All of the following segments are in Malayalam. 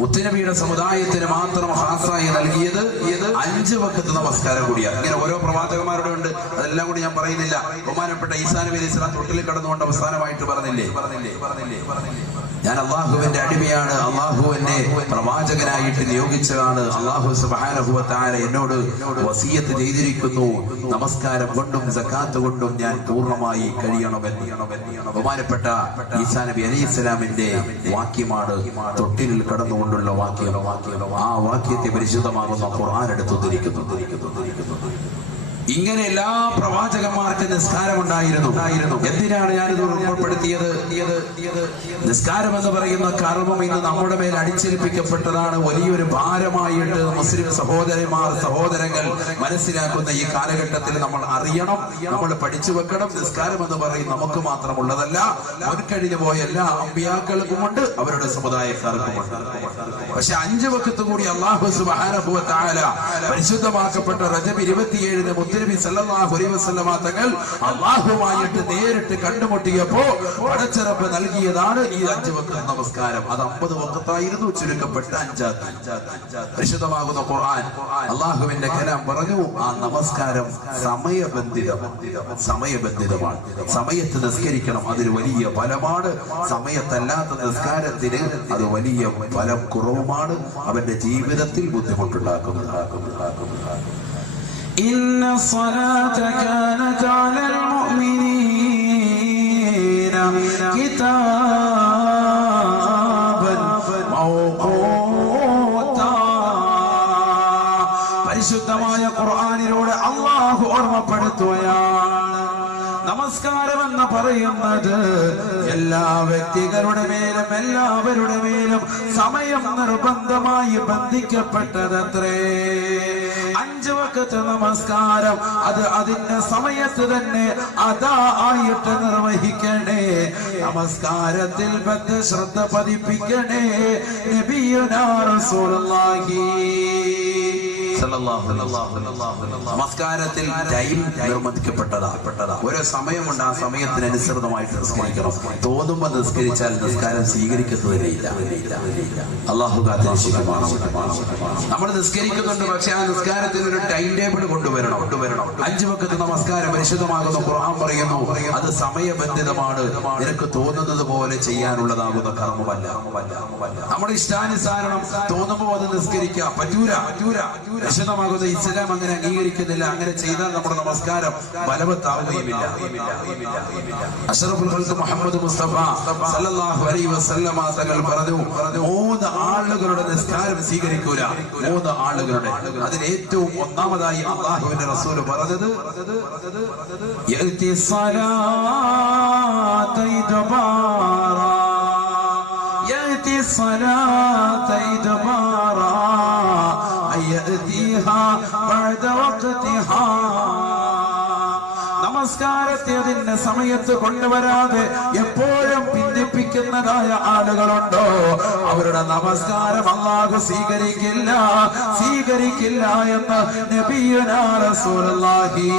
മുത്തുനബിയുടെ സമുദായത്തിന് മാത്രം ഖാസായി നൽകിയത് 5 വഖത്ത് നമസ്കാരം കൂടിയാണ്. ഇങ്ങനെ ഓരോ പ്രവാചകന്മാരുടെ ഉണ്ട്, അതെല്ലാം കൂടി ഞാൻ പറയുന്നില്ല. ബഹുമാനപ്പെട്ട ഈസാ നബി അലൈഹി സ്വലാം തൊട്ടിൽ കടന്നുകൊണ്ട് അവസാനമായിട്ട് പറഞ്ഞില്ലേ, ഞാൻ അള്ളാഹുവിന്റെ അടിമയാണ്, അള്ളാഹു എന്നെ പ്രവാചകനായിട്ട് നിയോഗിച്ചതാണ്, അള്ളാഹു സുബ്ഹാനഹു വ തആല എന്നോട് വസിയത്ത് ചെയ്തിരിക്കുന്നു, നമസ്കാരം കൊണ്ടും സക്കാത്ത് കൊണ്ടും ഞാൻ പൂർണ്ണമായി കഴിയണമെന്ന്. ബഹുമാനപ്പെട്ട ഈസാ നബി അലൈഹിസ്സലാമിന്റെ വാക്യമാണ് തൊട്ടിലിൽ കടന്നുകൊണ്ടുള്ള വാക്യം. ആ വാക്യത്തെ പരിശുദ്ധമാകുന്ന ഖുർആൻ എടുത്തുദ്ധരിക്കുന്നു. ഇങ്ങനെ എല്ലാ പ്രവാചകന്മാർക്കും നിസ്കാരം ഉണ്ടായിരുന്നു. എന്തിനാണ് ഞാനിത് ഉൾപ്പെടുത്തിയത്? നിസ്കാരം എന്ന് പറയുന്ന കർമ്മം ഇന്ന് നമ്മുടെ മേൽ അടിച്ചേൽപ്പിക്കപ്പെട്ടതാണ്. വലിയൊരു ഭാരമായിട്ട് മുസ്ലിം സഹോദരങ്ങൾ മനസ്സിലാക്കുന്ന ഈ കാലഘട്ടത്തിൽ നമ്മൾ അറിയണം, നമ്മൾ പഠിച്ചു വെക്കണം. നിസ്കാരം എന്ന് പറയും നമുക്ക് മാത്രമുള്ളതല്ല, മുൻകഴിഞ്ഞു പോയ എല്ലാ അമ്പിയാക്കൾക്കുമുണ്ട്, അവരുടെ സമുദായക്കാർക്കുമുണ്ട്. പക്ഷെ 5 വഖത്ത് കൂടി അല്ലാഹു സുബ്ഹാനഹു വ തആല പരിശുദ്ധമാക്കപ്പെട്ട റജബ് 27-ന് മുത്തുനബി സല്ലല്ലാഹു അലൈഹി വസല്ലമ തങ്ങൾ അല്ലാഹുമായിട്ട് നേരിട്ട് കണ്ടുമുട്ടിയപ്പോ പടച്ചറബ് നൽകിയതാണ് ഈ 5 വഖത്ത് നമസ്കാരം. അത് 50 വഖത്തായിരുന്നു, ചുരുക്കപ്പെട്ട 5. പരിശുദ്ധമാകുന്ന ഖുർആൻ അല്ലാഹുവിന്റെ കലാം പറഞ്ഞു, ആ നമസ്കാരം സമയബന്ധിതമാണ്. സമയത്ത് നിസ്കരിക്കണം, അതിന് വലിയ ഫലമാണ്. സമയത്തല്ലാത്ത നിസ്കാരത്തിന് അത് വലിയ ഫലം കുറവുമാണ്, അവന്റെ ജീവിതത്തിൽ ബുദ്ധിമുട്ടുണ്ടാക്കുന്നതാണ്. إن الصلاة كانت على المؤمنين كتابا موقوتا. പരിശുദ്ധമായ ഖുർആനിലൂടെ അല്ലാഹു ഓർമ്മപ്പെടുത്തുകയാണ്, നമസ്കാരം എന്ന് പറയുന്നത് എല്ലാ വ്യക്തികളുടെ മേലും എല്ലാവരുടെ മേലും സമയം നിർബന്ധമായി ബന്ധിക്കപ്പെട്ടതത്രേ. 5 വഖത്ത് നമസ്കാരം അത് അതിന്റെ സമയത്ത് തന്നെ അതാ ആയിട്ട് നിർവഹിക്കണേ. നമസ്കാരത്തിൽ ശ്രദ്ധ പതിപ്പിക്കണേ. നബിയുനാ റസൂലുള്ളാഹി നമസ്കാരത്തിൽ ടൈം നിർബന്ധിക്കപ്പെട്ടതാ. ഒരു സമയമുണ്ട്, ആ സമയത്തിനനുസൃതമായിട്ട് നിസ്കരിക്കണം. തോന്നുമ്പോൾ നിസ്കരിച്ചാൽ നിസ്കാരം സ്വീകരിക്കുന്നതിനില്ല. അല്ലാഹു കാത്തിരക്ഷിക്കുമാണ്. നമ്മൾ നിസ്കരിക്കുന്നുണ്ട്, പക്ഷെ ആ നിസ്കാരത്തിന് ഒരു ടൈം ടേബിൾ കൊണ്ടുവരണം. 5 വഖത്ത് നമസ്കാരം പരിശുദ്ധമാകുന്ന ഖുർആൻ പറയുന്നു, അത് സമയബന്ധിതമാണ്. നിനക്ക് തോന്നുന്നത് പോലെ ചെയ്യാനുള്ളതാകുന്ന കർമ്മമല്ല. നമ്മുടെ ഇഷ്ടാനുസാരണം തോന്നുമ്പോൾ അത് നിസ്കരിക്കാം, പറ്റൂല. വിശദമാകുന്ന ഇസ്ലാം അങ്ങനെ അംഗീകരിക്കുന്നില്ല. അങ്ങനെ ചെയ്താൽ നമ്മുടെ നമസ്കാരം ബലവത്താവുകയുമില്ല. അഷ്റഫുൽ ഖൽഖ് മുഹമ്മദ് മുസ്തഫ സല്ലല്ലാഹു അലൈഹി വസല്ലമ തങ്ങൾ പറഞ്ഞു, 3 ആളുകളുടെ നിസ്കാരം സ്വീകരിക്കൂല. 3 ആളുകളുടെ, അതിൽ ഏറ്റവും ഒന്നാമതായി അല്ലാഹുവിന്റെ റസൂൽ പറഞ്ഞത്, യഅതി സ്വലാത ഇദ്ബാറാ, യഅതി സ്വലാത ഇദ്ബാറാ നമസ്കാരത്തെ അതിന്റെ സമയത്ത് കൊണ്ടുവരാതെ എപ്പോഴും ഭിന്നിപ്പിക്കുന്നതായ ആളുകളുണ്ടോ, അവരുടെ നമസ്കാരം അല്ലാഹു സ്വീകരിക്കില്ല എന്ന് നബിയുനാ റസൂലുള്ളാഹി.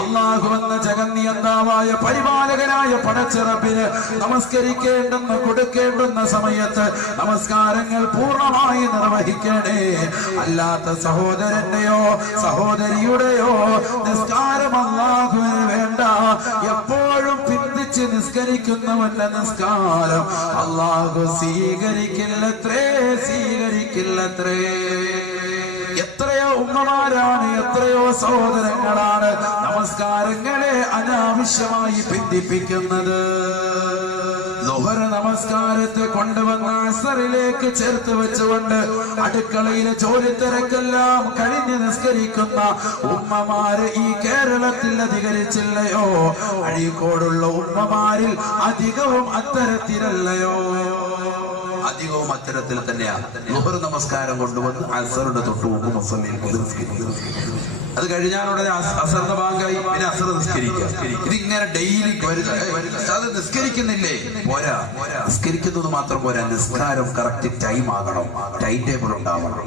അല്ലാഹു എന്ന ജഗന്നിയന്താവായ പരിപാലകനായ പടച്ചിറപ്പിന് നമസ്കരിക്കേണ്ടെന്ന കൊടുക്കേണ്ടുന്ന സമയത്ത് നമസ്കാരങ്ങൾ പൂർണ്ണമായി നിർവഹിക്കണേ. അല്ലാത്ത സഹോദരന്റെയോ സഹോദരിയുടെയോ നിസ്കാരം അല്ലാഹുവിന് വേണ്ട. എപ്പോഴും പിന്തിച്ച് നിസ്കരിക്കുന്നവന്റെ നിസ്കാരം അല്ലാഹു സ്വീകരിക്കില്ലത്രേ. എത്രയോ ഉമ്മമാരാണ്, എത്രയോ സഹോദരങ്ങളാണ് നമസ്കാരങ്ങളെ അനാവശ്യമായി ഭിന്നിപ്പിക്കുന്നത്. ളുഹർ നമസ്കാരത്തെ കൊണ്ടുവന്ന അസറിലേക്ക് ചേർത്ത് വെച്ചുകൊണ്ട് അടുക്കളയിലെ ജോലിത്തിരക്കെല്ലാം കഴിഞ്ഞ് നിസ്കരിക്കുന്ന ഉമ്മമാര് ഈ കേരളത്തിൽ അധികരിച്ചില്ലയോ? അഴീക്കോടുള്ള ഉമ്മമാരിൽ അധികവും അത്തരത്തിലല്ലയോ? അധികവും അത്തരത്തിൽ തന്നെയാണ്. ളുഹർ നമസ്കാരം കൊണ്ടുവന്ന് അസറിന്റെ തൊട്ട് മുമ്പ് മുസല്ലയിൽ നിസ്കരിക്കും. അത് കഴിഞ്ഞാലുടനെ അസറിന്റെ ഭാഗമായി പിന്നെ അസർ നിസ്കരിക്കുക. ഇതിങ്ങനെ ഡെയിലി അത് നിസ്കരിക്കുന്നില്ലേ? പോരാ, നിസ്കരിക്കുന്നത് മാത്രം പോരാ, നിസ്കാരം കറക്റ്റ് ടൈം ആകണം, ടൈം ടേബിൾ ഉണ്ടാവണം.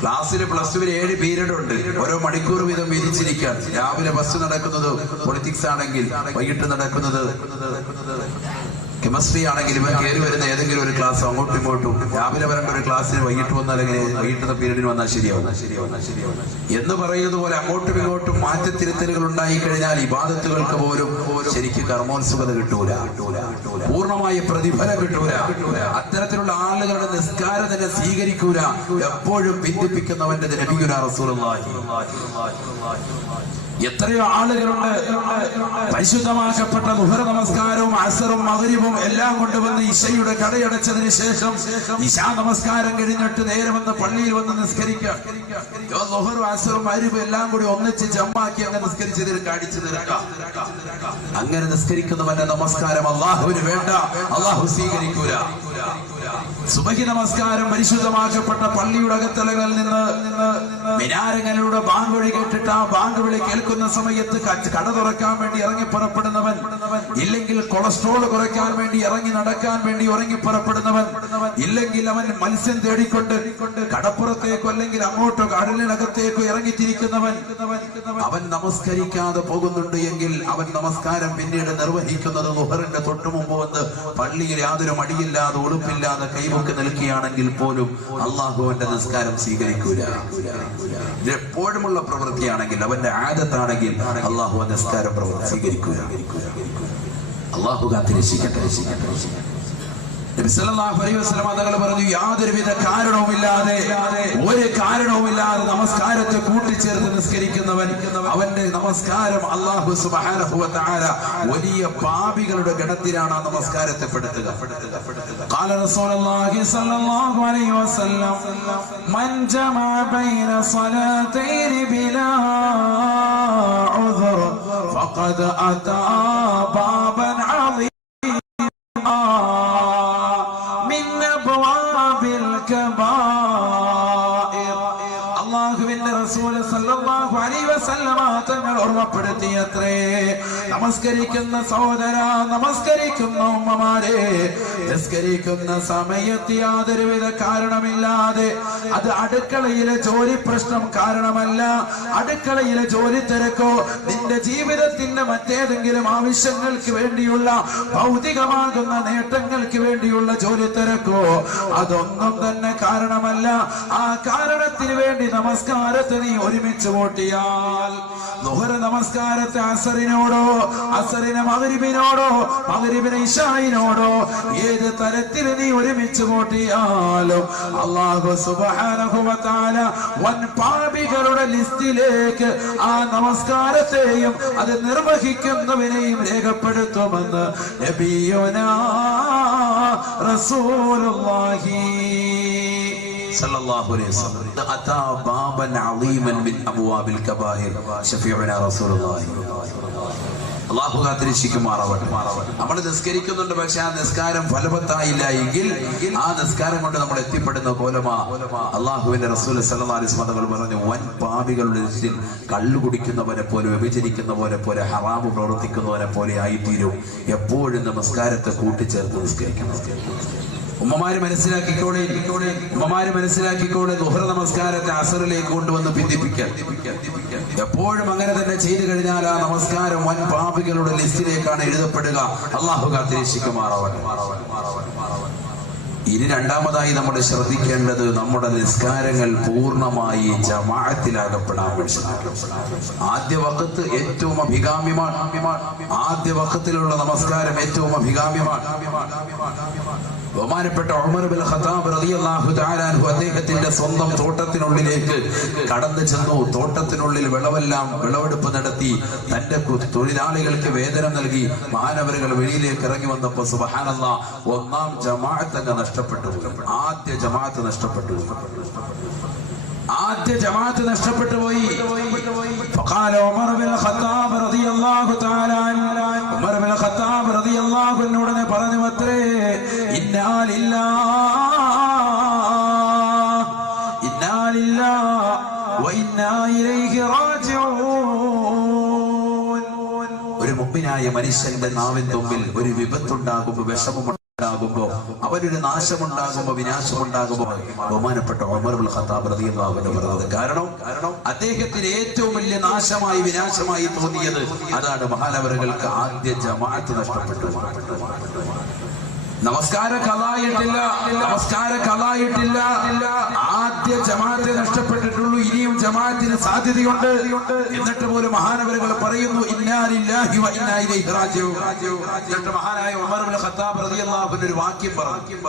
ക്ലാസ്സിൽ +2 7 പീരീഡ് ഉണ്ട്, ഓരോ മണിക്കൂർ വീതം വിധിച്ചിരിക്കാൻ. രാവിലെ ബസ് നടക്കുന്നത് പൊളിറ്റിക്സ് ആണെങ്കിൽ, വൈകിട്ട് നടക്കുന്നത് കെമിസ്ട്രി ആണെങ്കിൽ ഇവൻ കയറി വരുന്ന ഏതെങ്കിലും ഒരു ക്ലാസ് അങ്ങോട്ടും ഇങ്ങോട്ടും രാവിലെ വരേണ്ട ഒരു ക്ലാസ്സിന് വൈകിട്ട് വന്നാൽ എങ്ങനെ വൈകിട്ടത്തെ പീരീഡിന് വന്നാൽ ശരിയാവും എന്ന് പറയുന്നത് പോലെ അങ്ങോട്ടും ഇങ്ങോട്ടും മാറ്റത്തിരുത്തലുകൾ ഉണ്ടായി കഴിഞ്ഞാൽ ഇബാദത്തുകൾക്ക് പോലും ശരിക്കും കർമ്മോത്സുകത കിട്ടൂല, പൂർണ്ണമായ പ്രതിഫലം കിട്ടൂല. അത്തരത്തിലുള്ള ആളുകളുടെ നിസ്കാരം തന്നെ സ്വീകരിക്കൂല. എപ്പോഴും ഭിന്നിപ്പിക്കുന്നവന്റെ നബിയുനാ റസൂലുള്ളാഹി. എത്രയോ ആളുകളുണ്ട് പരിശുദ്ധമാക്കപ്പെട്ട ദുഹർ നമസ്കാരവും അസറും മഗ്രിബും എല്ലാം കൊണ്ടുവന്ന് ഇശയുടെ കടയടച്ചതിന് ശേഷം ഇശാ നമസ്കാരം കഴിഞ്ഞിട്ട് നേരെ വന്ന് പള്ളിയിൽ വന്ന് നിസ്കരിക്കുക. ദുഹറും അസറും മഗ്രിബും എല്ലാം കൂടി ഒന്നിച്ച് ജമ്മാക്കി അങ്ങ് നിസ്കരിച്ച് അടിച്ചു തീർക്കാം. അങ്ങനെ നിസ്കരിക്കുന്നവന്റെ നമസ്കാരം അള്ളാഹുവിന് വേണ്ട, അള്ളാഹു സ്വീകരിക്കൂല. സുബഹി നമസ്കാരം പരിശുദ്ധമാക്കപ്പെട്ട പള്ളിയുടെ അകത്തലകളിൽ നിന്ന് മിനാരങ്ങളിലൂടെ ബാങ്ക് വിളി കേട്ടിട്ട് ആ ബാങ്ക് വിളി കേൾക്കുന്ന സമയത്ത് കട തുറക്കാൻ വേണ്ടി ഇറങ്ങി പുറപ്പെടുന്നവൻ, ഇല്ലെങ്കിൽ കൊളസ്ട്രോൾ കുറയ്ക്കാൻ വേണ്ടി ഇറങ്ങി നടക്കാൻ വേണ്ടി ഇറങ്ങി പുറപ്പെടുന്നവൻ, ഇല്ലെങ്കിൽ അവൻ മത്സ്യം തേടിക്കൊണ്ട് കടപ്പുറത്തേക്കോ അല്ലെങ്കിൽ അങ്ങോട്ടോ കടലിനകത്തേക്കോ ഇറങ്ങിത്തിരിക്കുന്നവൻ, അവൻ നമസ്കരിക്കാതെ പോകുന്നുണ്ട് എങ്കിൽ അവൻ നമസ്കാരം പിന്നീട് നിർവഹിക്കുന്നത് ളുഹറിന്റെ തൊട്ടു മുമ്പ് വന്ന് പള്ളിയിൽ യാതൊരു മടിയില്ലാതെ ഉടുപ്പില്ലാതെ കൈവൊക്കെ നിൽക്കുകയാണെങ്കിൽ പോലും അള്ളാഹുവിന്റെ നിസ്കാരം സ്വീകരിക്കൂല. ഇത് എപ്പോഴുമുള്ള പ്രവൃത്തിയാണെങ്കിൽ, അവന്റെ ആദത്താണെങ്കിൽ അള്ളാഹു നിസ്കാരം സ്വീകരിക്കൂല. അള്ളാഹു കാത്തിരക്ഷിക്കട്ടെ. നബി സല്ലല്ലാഹു അലൈഹി വസല്ലം തങ്ങൾ പറഞ്ഞു, യാതൊരുവിധ കാരണവുമില്ലാതെ ഒരു കാരണവുമില്ലാതെ നമസ്കാരത്തെ കൂട്ടിച്ചേർത്ത് നിസ്കരിക്കുന്നവൻ, അവന്റെ നമസ്കാരം അല്ലാഹു സുബ്ഹാനഹു വ തആല വലിയ പാപികളുടെ ഗണത്തിലാണ് ആ നമസ്കാരത്തെ പെടുത്തുക. ഖാല റസൂലുള്ളാഹി സ്വല്ലല്ലാഹു അലൈഹി വസല്ലം, മൻ ജമഅ ബൈന സ്വലാത്തൈനി ബിലാ ഉദ്ർ ഫഖദ് അതാ ബാബൻ അളീം തങ്ങൾ ഓർമ്മപ്പെടുത്തിയത്രേ. നമസ്കരിക്കുന്ന സഹോദര, നമസ്കരിക്കുന്ന ഉമ്മമാരെ, നിസ്കരിക്കുന്ന സമയത്ത് യാതൊരുവിധ കാരണമില്ലാതെ, അത് അടുക്കളയിലെ ജോലി പ്രശ്നം കാരണമല്ല, അടുക്കളയിലെ ജോലി തിരക്കോ നിന്റെ ജീവിതത്തിന്റെ മറ്റേതെങ്കിലും ആവശ്യങ്ങൾക്ക് വേണ്ടിയുള്ള ഭൗതികമാകുന്ന നേട്ടങ്ങൾക്ക് വേണ്ടിയുള്ള ജോലി തിരക്കോ, അതൊന്നും തന്നെ കാരണമല്ല. ആ കാരണത്തിന് വേണ്ടി നമസ്കാരത്തെ നീ ഒരുമിച്ച് കൂട്ടിയാൽ, ളുഹർ നമസ്കാരത്തെ അസറിനോടോ, അസറിനെ മഗ്രിബിനോടോ, മഗ്രിബിനെ ഇശായിനോടോ ഏത് തരത്തിൽ നീ ഒരുമിച്ച് കൂട്ടിയാലും അല്ലാഹു സുബ്ഹാനഹു വ തആല വൻ പാപികളുടെ ലിസ്റ്റിലേക്ക് ആ നമസ്കാരത്തെയും അത് നിർവഹിക്കുന്നവനെയും രേഖപ്പെടുത്തുമെന്ന് നബിയുനാ റസൂലുള്ളാഹി സല്ലല്ലാഹു അലൈഹി വസല്ലം. അതാ ബാബൻ അളീമൻ മിൻ അബ്വാബിൽ കബായിർ ശഫീഉനാ റസൂലുള്ളാഹി. അല്ലാഹു കാത്തിരക്ഷിക്കുമാറാവട്ടെ. നമ്മൾ നിസ്കരിക്കുന്നുണ്ട്, പക്ഷെ ആ നിസ്കാരം ഫലവത്തായില്ല എങ്കിൽ ആ നിസ്കാരം കൊണ്ട് നമ്മൾ എത്തിപ്പെടുന്ന കോലമാ അല്ലാഹുവിന്റെ റസൂൽ സല്ലല്ലാഹു അലൈഹി വസല്ലം തങ്ങൾ പറഞ്ഞു, വൻ പാപികളുടെ ലിസ്റ്റിൽ കള്ളു കുടിക്കുന്നവരെ പോലെ, വ്യഭിചരിക്കുന്നവരെ പോലെ, ഹറാമ് പ്രവർത്തിക്കുന്നവരെ പോലെ ആയിത്തീരും. എപ്പോഴും നമസ്കാരത്തെ കൂട്ടിച്ചേർത്ത് നിസ്കരിക്കണം. ഉമ്മമാര് മനസ്സിലാക്കിക്കോളെ, ഉമ്മമാര് മനസ്സിലാക്കിക്കോളെ, ളുഹർ നമസ്കാരത്തെ അസറിലേക്ക് കൊണ്ടുവന്ന് ഭിന്നിപ്പിക്കാൻ. എപ്പോഴും അങ്ങനെ തന്നെ ചെയ്തു കഴിഞ്ഞാൽ ആ നമസ്കാരം വൻ പാപികളുടെ ലിസ്റ്റിലേക്കാണ് എഴുതപ്പെടുക. അല്ലാഹു കാത്തിരക്ഷിക്കുമാറാവട്ടെ. ഇനി രണ്ടാമതായി നമ്മൾ ശ്രദ്ധിക്കേണ്ടത്, നമ്മുടെ നിസ്കാരങ്ങൾ പൂർണ്ണമായി ജമാഅത്തിലാകപ്പെടാൻ ആദ്യ വഖത്ത് ഏറ്റവും അഭികാമ്യമാണ്. ആദ്യ വഖത്തിലുള്ള നമസ്കാരം ഏറ്റവും അഭികാമ്യമാണ്. ബഹുമാനപ്പെട്ട ഉമർ ഇബ്നുൽ ഖത്താബ് റളിയല്ലാഹു തആല അൻഹു അദ്ദേഹത്തിന്റെ സ്വന്തം തോട്ടത്തിനുള്ളിലേക്ക് കടന്നു ചെന്നു. തോട്ടത്തിനുള്ളിൽ വിളവെടുപ്പ് നടത്തി തന്റെ തൊഴിലാളികൾക്ക് വേതനം നൽകി മഹാനവറുകൾ വെളിയിലേക്ക് ഇറങ്ങി വന്നപ്പോൾ സുബ്ഹാനല്ലാഹ്, ഒന്നാം ജമാഅത്ത് അങ്ങ് നഷ്ടപ്പെട്ടു. ആദ്യ ജമാഅത്ത് നഷ്ടപ്പെട്ടു. ആദ്യ ജമാഅത്ത് നഷ്ടപ്പെട്ടു പോയി. فقال عمر بن الخطاب رضي الله تعالى عنه, ഉമർ ബിൻ ഖത്താബ് റളിയല്ലാഹു അൻഹു പറഞ്ഞു അത്രേ, ഇന്നാ ലില്ലാഹി വ ഇന്നാ ഇലൈഹി റാജിഊൻ. ഒരു മുഅ്മിനായ മനുഷ്യന്റെ നാവിൻ തുമ്പിൽ ഒരു വിപത്തുണ്ടാകുമ്പോൾ, വിഷമമുണ്ടാകുമ്പോ, അവനൊരു നാശമുണ്ടാകുമ്പോ, വിനാശമുണ്ടാകുമ്പോ ബഹുമാനപ്പെട്ട ഉമർ ഇബ്നുൽ ഖത്താബ് റളിയല്ലാഹു അൻഹു പറഞ്ഞത്. കാരണം അദ്ദേഹത്തിന് ഏറ്റവും വലിയ നാശമായി, വിനാശമായി തോന്നിയത് അതാണ്. മഹാനവറുകൾക്ക് ആദ്യ ജമാഅത്ത് നഷ്ടപ്പെട്ടു. നമസ്കാരം കളായിട്ടില്ല. ആദ്യ ജമാഅത്തെ നഷ്ടപ്പെട്ടിട്ടുള്ളൂ, ഇനിയും ജമാഅത്തിന് സാധ്യതയുണ്ട്. എന്നിട്ട് പോലും മഹാനവരുകൾ പറയുന്നു ഇന്നാ ലില്ലാഹി വ ഇന്നാ ഇലൈഹി റാജിഊൻ. എന്നിട്ട് മഹാനായ ഉമർ ഇബ്നു ഖത്താബ് റളിയല്ലാഹു അൻഹു ഒരു വാക്യം പറഞ്ഞു.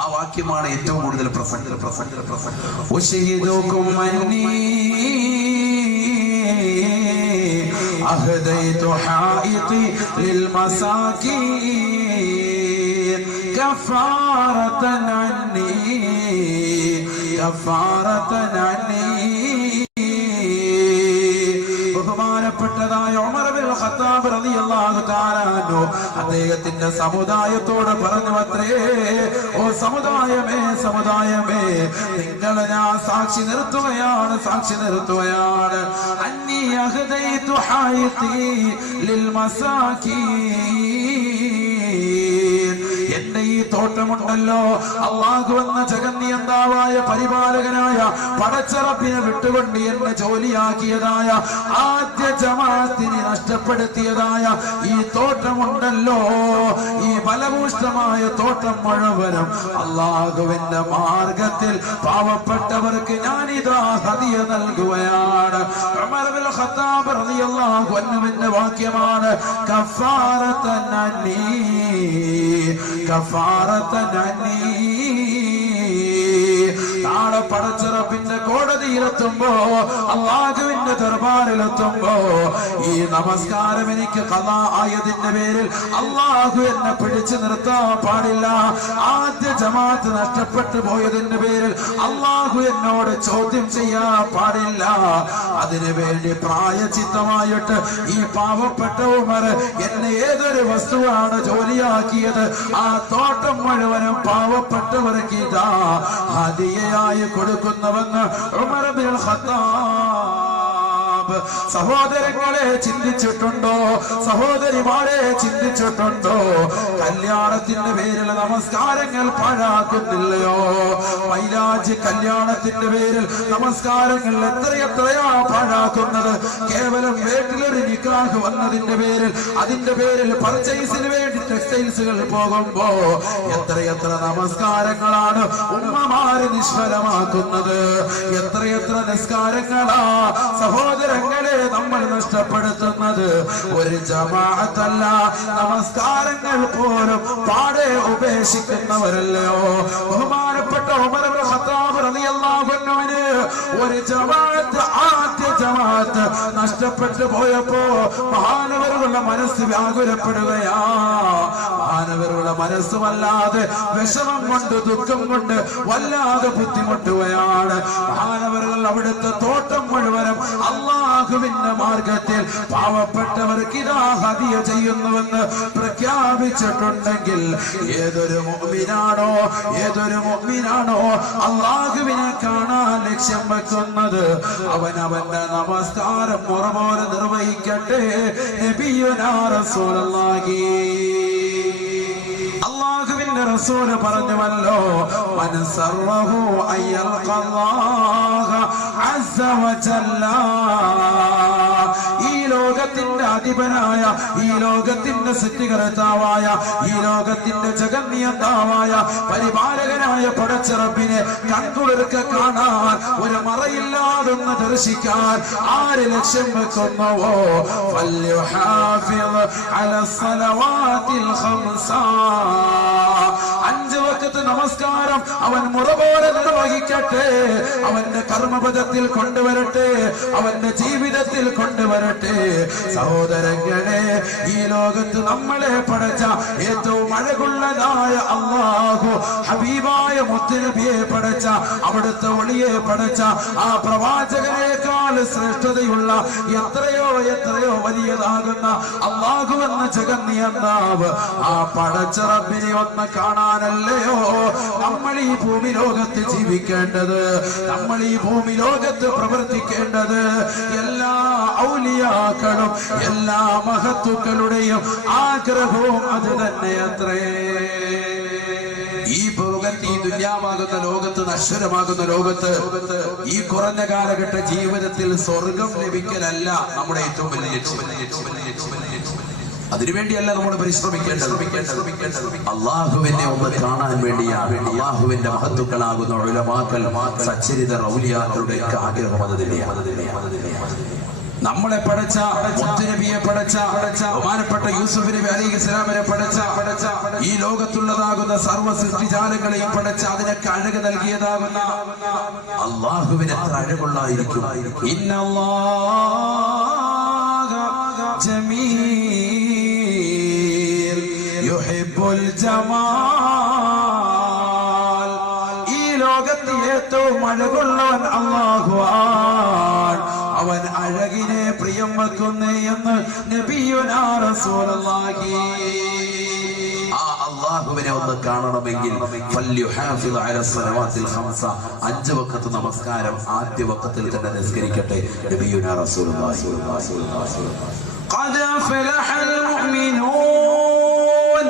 ആ വാക്യമാണ് ഏറ്റവും കൂടുതൽ പ്രസംഗം. أهديت حائطي للمساكين كفارة عني ബഹുമാനപ്പെട്ടതായ ഉമർ ഇബ്നുൽ ഖത്താബ് റളിയല്ലാഹു തആല അൻഹു അദ്ദേഹത്തിന്റെ സമുദായത്തോട് പറഞ്ഞു അത്രേ, ഓ സമുദായമേ നിങ്ങളെ ഞാൻ സാക്ഷി നിർത്തുകയാണ് അന്നീ അഹദൈതു ഹായിതി ലിൽ മസാകീൻ. എന്റെ ഈ തോട്ടമുണ്ടല്ലോ, അല്ലാഹു എന്ന ജഗന്നിയന്താവായ പരിപാലകനായ പടച്ചറപ്പിനെ വിട്ടുകൊണ്ട് എന്നെ ജോലിയാക്കിയതായ ആദ്യ ജമാഅത്തിനെ നഷ്ടപ്പെടുത്തിയതായ ഈ തോട്ടമുണ്ടല്ലോ, ഈ ഫലഭൂഷ്ടമായ തോട്ടം മുഴുവനും അല്ലാഹുവിന്റെ മാർഗത്തിൽ പാവപ്പെട്ടവർക്ക് ഞാനിതാ ഹദിയ നൽകുകയാണ്. ഉമർ ഇബ്നുൽ ഖത്താബ് റളിയല്ലാഹു അൻഹുവിന്റെ വാക്യമാണ് കഫാറത്തൻ അന്നീ. നാളെ പടച്ചിറപ്പിന്റെ കോടതിയിലെത്തുമ്പോ, അല്ലാഹുവിന്റെ ദർബാറിലെത്തുമ്പോ ഈ നമസ്കാരം എനിക്ക് ഖളാ ആയതിന്റെ പേരിൽ അല്ലാഹു എന്നെ പിടിച്ചു നിർത്താൻ പാടില്ല. ആദ്യ ജമാഅത്ത് നഷ്ടപ്പെട്ടു പോയതിന്റെ പേരിൽ അല്ലാഹു എന്നോട് ചോദ്യം ചെയ്യാൻ പാടില്ല. അതിനു വേണ്ടി പ്രായച്ചിത്തമായിട്ട് ഈ പാവപ്പെട്ട ഉമർ എന്നെ ഏതൊരു വസ്തുവാണ് ജോലിയാക്കിയത്, ആ തോട്ടം മുഴുവനും പാവപ്പെട്ടവർക്ക് ഇതാ ഹദിയയായി കൊടുക്കുന്നുവെന്ന് ഉമർ ഇബ്നുൽ ഖത്താബ്. സഹോദരങ്ങളെ ചിന്തിച്ചിട്ടുണ്ടോ? സഹോദരിമാരെ ചിന്തിച്ചിട്ടുണ്ടോ? കല്യാണത്തിന്റെ പേരിൽ നമസ്കാരങ്ങൾ പാഴാക്കുന്നില്ലയോ? മൈലാഞ്ചി കല്യാണത്തിന്റെ പേരിൽ നമസ്കാരങ്ങൾ എത്രയെത്രയാ പാഴാക്കുന്നത്. കേവലം വീട്ടിലൊരു നിക്കാഹ് വന്നതിന്റെ പേരിൽ, അതിന്റെ പേരിൽ പർച്ചേസിന് വേണ്ടി ടെക്സ്റ്റൈൽസുകൾ പോകുമ്പോ എത്രയെത്ര നമസ്കാരങ്ങളാണ് ഉമ്മമാര് നിഷ്ഫലമാക്കുന്നത്. എത്രയെത്ര നിസ്കാരങ്ങളാ സഹോദരങ്ങളെ നമ്മൾ നഷ്ടപ്പെടുത്തുന്നത്. ഒരു ജമാഅത്തല്ല, നമസ്കാരങ്ങൾ പോലും പാടെ ഉപേക്ഷിക്കുന്നവരല്ലയോ? ബഹുമാനപ്പെട്ട ഉമർ ഇബ്നുൽ ഖത്താബ് റളിയല്ലാഹു അൻഹുവിന് ഒരു ജമാഅത്ത്, ആദ്യ ജമാഅത്ത് നഷ്ടപ്പെട്ടു പോയപ്പോ മഹാനവരുടെ മനസ്സ് വ്യാകുലപ്പെടുകയാ. മഹാനവരുടെ മനസ്സ് വല്ലാതെ വിഷമം കൊണ്ട്, ദുഃഖം കൊണ്ട് വല്ലാതെ ബുദ്ധിമുട്ടുകയാണ്. മഹാനവറുകൾ അവിടുത്തെ തോട്ടം മുഴുവനും അല്ലാഹുവിന്റെ മാർഗത്തിൽ പാവപ്പെട്ടവർക്ക് ഇതാ ഹദിയ ചെയ്യുന്നുവെന്ന് പ്രഖ്യാപിച്ചിട്ടുണ്ടെങ്കിൽ ഏതൊരു മുഅ്മിനാണോ അല്ലാഹുവിനെ കാണാൻ ലക്ഷ്യം വെക്കുന്നത്, അവനവന്റെ നമസ്കാരം മുറ പോലെ നിർവഹിക്കട്ടെ. നബിയുനാ റസൂലുള്ളാഹി, അല്ലാഹുവിന്റെ റസൂൽ പറഞ്ഞുവല്ലോ, മൻ സർറഹു അയ്യൽഖല്ലാഹ അസ്സ വജല്ല. ഈ ലോകത്തിന്റെ അധിപനായ, ഈ ലോകത്തിന്റെ സൃഷ്ടികർത്താവായ, ഈ ലോകത്തിന്റെ ജഗന്നിയന്താവായ പരിപാലകനായ പടച്ചറബിനെ കൺകുളിർക്കെ കാണാൻ, ഒരു മറയില്ലാതൊന്ന് ദർശിക്കാൻ ആര് ലക്ഷ്യം വെക്കുന്നുവോ, ഫല്യുഹാഫിദ് അലസ്സലവാതിൽ ഖംസ. 5 വഖത്ത് നമസ്കാരം അവൻ മുറ പോലെ നിർവഹിക്കട്ടെ. അവന്റെ കർമ്മപദത്തിൽ കൊണ്ടുവരട്ടെ, അവന്റെ ജീവിതത്തിൽ കൊണ്ടുവരട്ടെ. സഹോദരങ്ങളെ, ഈ ലോകത്ത് നമ്മളെ പടച്ച ഏറ്റവും അഴകുള്ളതായ അല്ലാഹു, ഹബീബായ മുത്തുനബിയെ പടച്ച, അവിടുത്തെ ഒളിയെ പടച്ച ആ പ്രവാചകനേക്കാൾ ശ്രേഷ്ഠതയുള്ള എത്രയോ വലിയതാകുന്ന അല്ലാഹു എന്ന ജഗന്നിയന്താവ്, ആ പടച്ച റബ്ബിനെ ഒന്ന് കാണാനല്ലയോ നമ്മൾ ഈ ഭൂമി ലോകത്ത് ജീവിക്കേണ്ടത്, നമ്മൾ ഈ ഭൂമി ലോകത്ത് പ്രവർത്തിക്കേണ്ടത്. എല്ലാ ഔലിയാക്കളും എല്ലാ മഹത്തുക്കളുടെയും ആഗ്രഹവും അത് തന്നെ അത്രേ. ഈ ദുന്യാവാകുന്ന ലോകത്ത്, നശ്വരമാകുന്ന ലോകത്ത്, ഈ കുറഞ്ഞ കാലഘട്ട ജീവിതത്തിൽ സ്വർഗം ലഭിക്കലല്ല നമ്മുടെ ഏറ്റവും വലിയ ലക്ഷ്യം. അതിനുവേണ്ടിയല്ല നമ്മൾ പരിശ്രമിക്കേണ്ടത്. അള്ളാഹുവിനെ ഒന്ന് കാണാൻ വേണ്ടിയാണ്. അള്ളാഹുവിന്റെ മഹത്തുക്കളാകുന്ന ഉലമാക്കൾ, സച്ചരിതർ, ഔലിയാക്കളുടെ ആഗ്രഹം അത് തന്നെയാണ്. നമ്മളെ പടച്ച മുത്തുനബിയെ പടച്ച ബഹുമാനപ്പെട്ട യൂസുഫ് നബി അലൈഹിസ്സലാമിനെ പടച്ച ഈ ലോകത്തുള്ളതാകുന്ന സർവ്വ സൃഷ്ടിജാലങ്ങളെയും പടച്ച അതിനൊക്കെ അഴക് നൽകിയതാകുന്ന അള്ളാഹുവിന് എത്ര അഴകുള്ളായിരിക്കും. ഇന്നല്ലാഹ ജമീൽ യുഹിബ്ബുൽ ജമാൽ. ഈ ലോകത്ത് ഏറ്റവും അഴകുള്ളവൻ അല്ലാഹുവാണ്. അവൻ അഴകിനെ പ്രിയം വെക്കുന്നേ എന്ന് നബിയുനാ റസൂലുള്ളാഹി. ആ അല്ലാഹുവിനെ ഒന്ന് കാണണമെങ്കിൽ ഫല്യുഹാഫിദ് അലാ സ്വലവാത്തിൽ ഖംസ, 5 വഖത്ത് നമസ്കാരം ആദ്യ വഖത്തിൽ തന്നെ നിസ്കരിക്കട്ടെ. നബിയുനാ റസൂലുള്ളാഹി. ഖദ് അഫ്ലഹൽ മുഅ്മിനൂൻ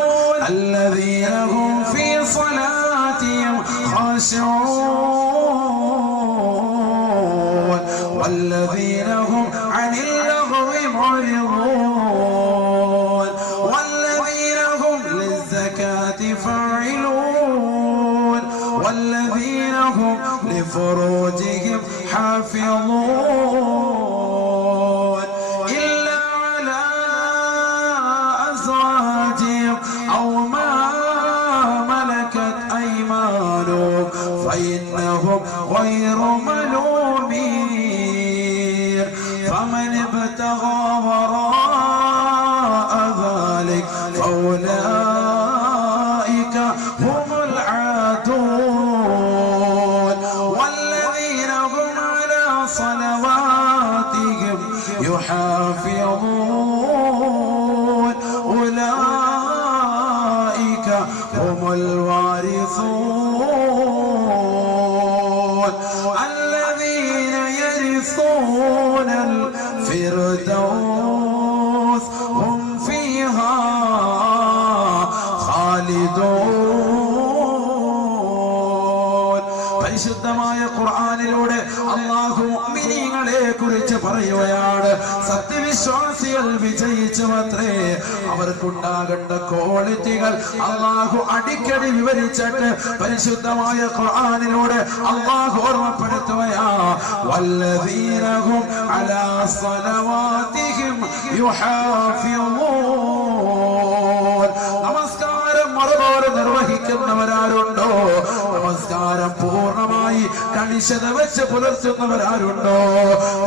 അല്ലദീന ഹും ഫീ സ്വലാത്തിഹിം ഖാശിഊൻ والذين هم عن اللغو معرضون والذين هم للزكاة فاعلون والذين هم لفروجهم حافظون إلا على أزواجهم أو ما ملكت أيمانهم فإنهم غير ملومين. فمن ابتغى وراء ذلك فأولئك هم العادون والذين هم على صلواتهم يحافظون أولئك هم الوارثون الذين يرثون الفردوس هم فيها خالدون. പരിശുദ്ധമായ ഖുർആനിലൂടെ അല്ലാഹു മുഅ്മിനീങ്ങളെ കുറിച്ച് പറയുകയാണ്. സത്യവിശ്വാസികൾ വിജയിച്ചുവത്രേ. അവർക്കുണ്ടാകേണ്ട ക്വാളിറ്റികൾ അല്ലാഹു അടിക്കടി വിവരിച്ചിട്ട് പരിശുദ്ധമായ ഖുർആനിലൂടെ അല്ലാഹു ഓർമ്മപ്പെടുത്തുകയാ. വല്ലദീന ഹും അലാ സ്വലവാതിഹിം യുഹാഫിളൂൻ. നമസ്കാരം മറുപോലെ നിർവഹിക്കുന്നവരാരുണ്ടോ? നമസ്കാരം പൂർണ്ണമായി കണിശത വെച്ച് പുലർത്തുന്നവരാരുണ്ടോ?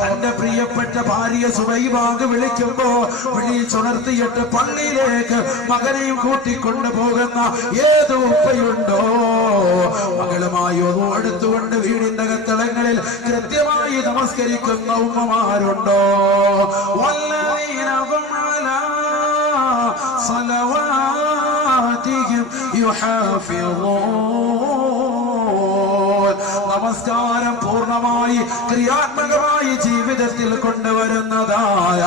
തന്റെ പ്രിയപ്പെട്ട ഭാര്യ സുബൈബാഗ് വിളിക്കുമ്പോ വിളിച്ചുണർത്തിയിട്ട് പള്ളിയിലേക്ക് മകനെയും കൂട്ടിക്കൊണ്ടു പോകുന്ന ഏത് ഉപ്പയുണ്ടോ? മകളുമായി ഒന്നു എടുത്തുകൊണ്ട് വീടിന്റെ കത്തളങ്ങളിൽ കൃത്യമായി നമസ്കരിക്കുന്ന ഉമ്മമാരുണ്ടോ? വല്ലദീന ഹും അലാ സ്വലവാതിഹിം യുഹാഫിളൂൻ. നമസ്കാരം പൂർണ്ണമായി ക്രിയാത്മകമായി ജീവിതത്തിൽ കൊണ്ടുവരുന്നതായ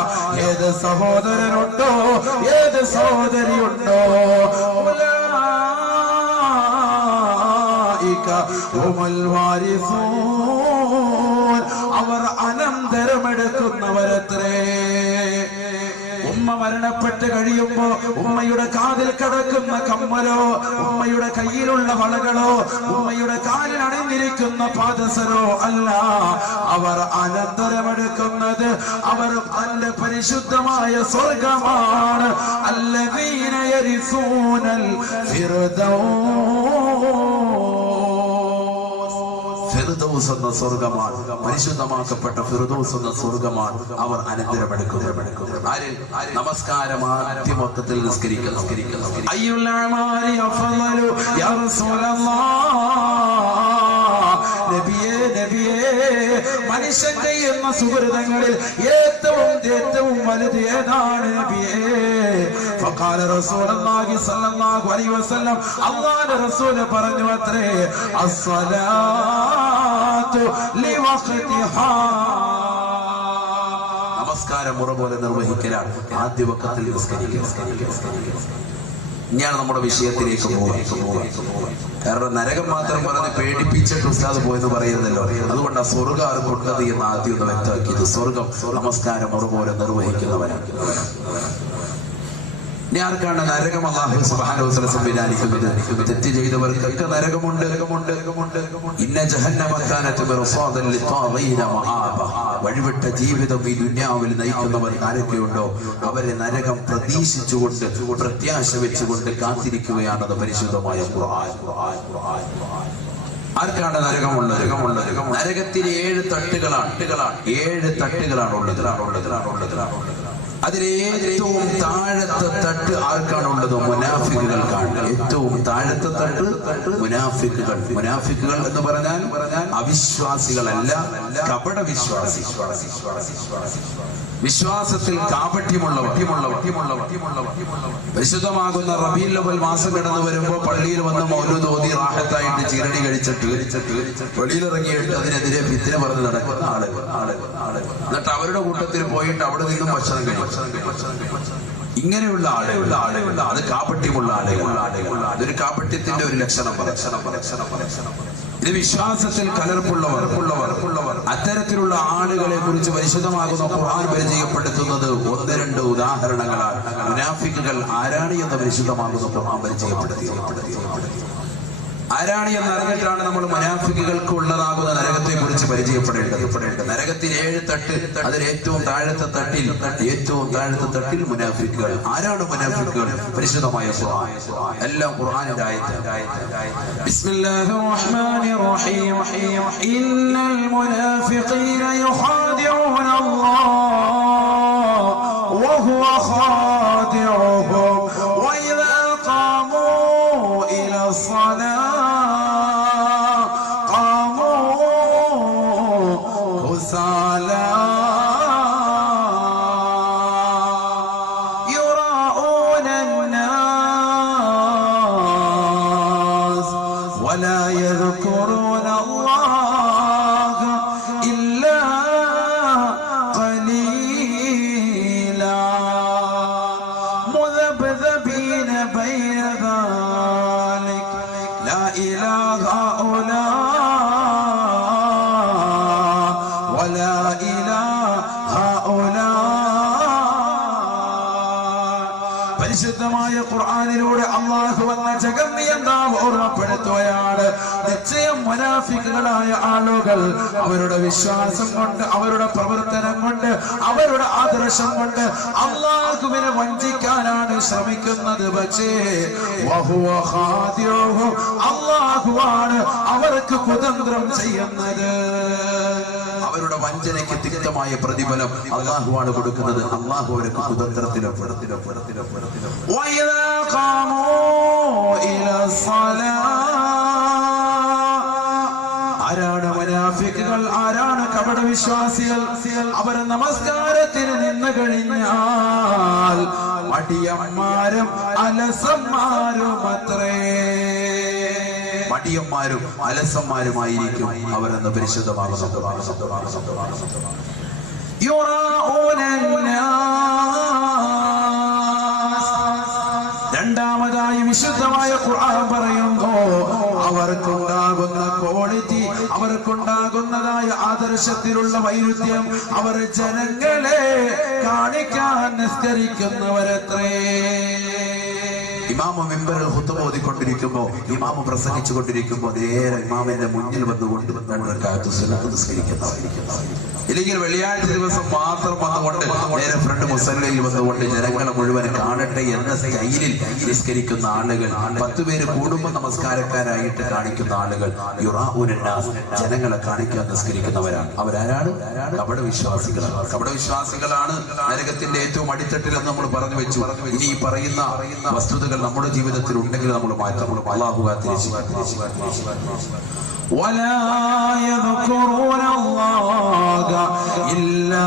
ഏത് സഹോദരനുണ്ടോ, ഏത് സഹോദരിയുണ്ടോ? ഉലൈക ഹുമുൽ വാരിസൂൻ. അവർ അനന്തരമെടുക്കുന്നവരത്രേ. ഉമ്മ മരണപ്പെട്ട് കഴിയുമ്പോ ഉമ്മയുടെ കാതിൽ കിടക്കുന്ന കമ്മലോ, ഉമ്മയുടെ കയ്യിലുള്ള വളകളോ, ഉമ്മയുടെ കാലിൽ അണിഞ്ഞിരിക്കുന്ന പാദസരോ അല്ല. അവർ അനന്തരമെടുക്കുന്നത് അവർ തന്റെ പരിശുദ്ധമായ സ്വർഗമാണ്. അല്ലദീന യരിസൂനൽ ഫിർദൗസ് എന്ന സ്വർഗമാണ്. പരിശുദ്ധമാക്കപ്പെട്ട ഫിർദൗസ് എന്ന സ്വർഗമാണ് അവർ അനന്തരമെടുക്കുന്നത്. ആരിൽ? നമസ്കാരം ആദ്യമൊക്കത്തിൽ നിസ്കരിക്കുന്നു. അയ്യുൽ അഅമാലി അഫ്ളലു യാ റസൂലല്ലാഹ്. നബിയേ നബിയേ, മനുഷ്യന്റെ എന്ന സുഹൃതങ്ങളിൽ ഏറ്റവും വലുത് ഏതാണ് നബിയേ? ഫഖാല റസൂലുള്ളാഹി സ്വല്ലല്ലാഹു അലൈഹി വസല്ലം, അല്ലാഹുവിന്റെ റസൂൽ പറഞ്ഞു അത്രേ, അസ്സലാത്തു ലിവഖ്തിഹാ. നമസ്കാരം മുറ പോലെ നിർവഹിക്കലാണ്. ആദ്യ വഖത്തിൽ നിസ്കരിക്കുക. ഞാൻ നമ്മുടെ വിഷയത്തിലേക്ക് പോകാം. കാരണം നരകം മാത്രം പറഞ്ഞ് പേടിപ്പിച്ചിട്ട് ഉസ്താദ് പോയെന്ന് പറയുന്നല്ലോ. അതുകൊണ്ട് ആ സ്വർഗം ആർക്കുണ്ടത് എന്ന് ആദ്യം ഒന്ന് വ്യക്തമാക്കിയത്. സ്വർഗം നമസ്കാരം മുറ പോലെ നിർവഹിക്കുന്നവരാണ്. ഇനി ആർക്കാണ് നരകം അല്ലാഹു സുബ്ഹാനഹു വ തആല സംവിധാനിക്കുന്നത്? തെറ്റ് ചെയ്തവർക്കൊക്കെ നരകമുണ്ട്. ഇന്ന ജഹന്നമ കാനത് മിർസാദൻ ലിത്വാഗീന മആബ. വഴിവിട്ട ജീവിതം ഈ ദുനിയാവിൽ നയിക്കുന്നവർ ആരൊക്കെയുണ്ടോ അവരെ നരകം പ്രതീക്ഷിച്ചുകൊണ്ട് പ്രത്യാശ വെച്ചുകൊണ്ട് കാത്തിരിക്കുകയാണെന്ന് പരിശുദ്ധമായ ഖുർആൻ. ആർക്കാണ് നരകമുള്ളത്? നരകത്തിന് 7 തട്ടുകളാണ്. 7 തട്ടുകളാണ് ഉള്ളത്. അതിലെ ഏറ്റവും താഴത്തെ തട്ട് ആർക്കാണുള്ളത്? മുനാഫിക്കുകൾക്കാണ്. ഏറ്റവും താഴത്തെ തട്ട് മുനാഫിക്കുകൾ. മുനാഫിക്കുകൾ എന്ന് പറഞ്ഞാൽ അവിശ്വാസികളല്ല, കപട വിശ്വാസി. വിശ്വാസത്തിൽ കാപട്യമുള്ളവർ. പരിശുദ്ധമാകുന്ന റബീഉൽ അവ്വൽ മാസം കടന്നു വരുമ്പോ പള്ളിയിൽ വന്ന് മൗലൂദ് ഓതി റാഹത്തായിട്ട് ചീരടി കഴിച്ചിട്ട് വെളിയിലിറങ്ങിയിട്ട് അതിനെതിരെ ഫിത്ന പറഞ്ഞ് നടക്കുന്ന ആളുകൾ. എന്നിട്ട് അവരുടെ കൂട്ടത്തിൽ പോയിട്ട് അവിടെ നിന്നും ഭക്ഷണം കഴിക്കും. ഇങ്ങനെയുള്ള ആളുകൾ അത് കാപട്യമുള്ള ആളുകൾ. അതൊരു കാപട്യത്തിന്റെ ഒരു ലക്ഷണം. ഇത് വിശ്വാസത്തിൽ കലർപ്പുള്ളവർ. അത്തരത്തിലുള്ള ആളുകളെ കുറിച്ച് പരിശുദ്ധമാകുന്ന ഖുർആൻ പരിചയപ്പെടുത്തുന്നത് 1-2 ഉദാഹരണങ്ങളാണ്. മുനാഫിക്കുകൾ ആരാണ് എന്ന് പരിശുദ്ധമാകുന്ന ഖുർആൻ പരിചയപ്പെടുത്തി. ആരാണ് എന്ന് അറിഞ്ഞിട്ടാണ് നമ്മൾ മുനാഫിക്കുകൾക്ക് ഉള്ളതാകുന്ന നരകത്തെ കുറിച്ച് പരിചയപ്പെടേണ്ടത്. നരകത്തിന് 7 തട്ട്. അതിൽ ഏറ്റവും താഴത്തെ തട്ടിൽ മുനാഫിക്കുകൾ. ആരാണ് മുനാഫിക്കുകൾ? പരിശുദ്ധമായ ഖുർആൻ. എല്ലാം ഖുർആനിന്റെ ആയത്ത്. ബിസ്മില്ലാഹിർ റഹ്മാനിർ റഹീം. ഇന്നൽ മുനാഫിഖീന യുഖാദിഊന അല്ലാഹ് വഹുവ ഖാദിഉഹും വഇദാ ഖാമൂ ഇലാ الصلاة يراءون الناس ولا يذكرون الله إلا قليلا مذبذبين بين ذلك لا إله هؤلاء ولا إله هؤلاء. പരിശുദ്ധമായ ഖുർആനിലൂടെ അല്ലാഹു വന്ന ജഗന്നിയന്താവ് ഓർമ്മപ്പെടുത്തുകയാണ്. നിശ്ചയം മുനാഫിക്കുകളായ ആളുകൾ അവരുടെ വിശ്വാസം കൊണ്ട്, അവരുടെ പ്രവർത്തനം കൊണ്ട്, അവരുടെ ആദർശം കൊണ്ട് അല്ലാഹുവിനെ വഞ്ചിക്കാനാണ് ശ്രമിക്കുന്നത്. പക്ഷേ വഹുവ ഖാദിഉഹും, അല്ലാഹുവാണ് അവർക്ക് കുതന്ത്രം ചെയ്യുന്നത്. അവരുടെ വഞ്ചനയ്ക്ക് തിക്തമായ പ്രതിഫലം അല്ലാഹുവാണ് കൊടുക്കുന്നത്. അല്ലാഹു അവർക്ക് കുതന്ത്രത്തിലോ وإذا قاموا إلى الصلاة. ആരാണ് മുനാഫിക്കുകൾ? ആരാണ് കപട വിശ്വാസികൾ? അവർ നമസ്കാരത്തിന് നിന്ന് കഴിഞ്ഞാൽ മടിയന്മാരും അലസന്മാരുമായിരിക്കും അവരെന്ന് പരിശുദ്ധമാകുന്നു. രണ്ടാമതായി വിശുദ്ധമായ ഖുർആൻ പറയുന്നു, അവർക്കുണ്ടാകുന്ന ക്വാളിറ്റി, അവർക്കുണ്ടാകുന്നതായ ആദർശത്തിലുള്ള വൈരുദ്ധ്യം, അവർ ജനങ്ങളെ കാണിക്കാൻ നിസ്കരിക്കുന്നവരത്രേ. ഇമാമ മിമ്പറിൽ ഖുത്ബ ഓതിക്കൊണ്ടിരിക്കുമ്പോ, ഇമാമ പ്രസംഗിച്ചുകൊണ്ടിരിക്കുമ്പോ നേരെ ഇമാമിന്റെ മുന്നിൽ വന്നുകൊണ്ട് ഇല്ലെങ്കിൽ വെള്ളിയാഴ്ച ദിവസം മാത്രം വന്നുകൊണ്ട് നേരെ ഫ്രണ്ട് മുസല്ലയിൽ വന്നുകൊണ്ട് ജനങ്ങളെ മുഴുവൻ കാണട്ടെ എന്ന സ്റ്റൈലിൽ നിസ്കരിക്കുന്ന ആളുകൾ, 10 പേര് കൂടുമ്പോൾ നമസ്കാരക്കാരായിട്ട് കാണിക്കുന്ന ആളുകൾ, ജനങ്ങളെ കാണിക്കാൻ നിസ്കരിക്കുന്നവരാണ്. അവരാരാണ്? കപട വിശ്വാസികളാണ് നരകത്തിന്റെ ഏറ്റവും അടിത്തട്ടിൽ നമ്മൾ പറഞ്ഞു വെച്ചു. ഇനി ഈ പറയുന്ന വസ്തുതകൾ നമ്മുടെ ജീവിതത്തിൽ ഉണ്ടെങ്കിൽ നമ്മൾ മാറ്റം. അല്ലാഹു ولا يذكرون الله إلا